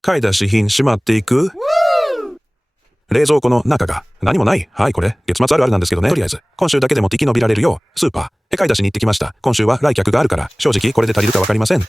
買い出し品しまっていく。冷蔵庫の中が何もない。はい、これ月末あるあるなんですけどね。とりあえず今週だけでも生き延びられるようスーパーへ買い出しに行ってきました。今週は来客があるから正直これで足りるかわかりません。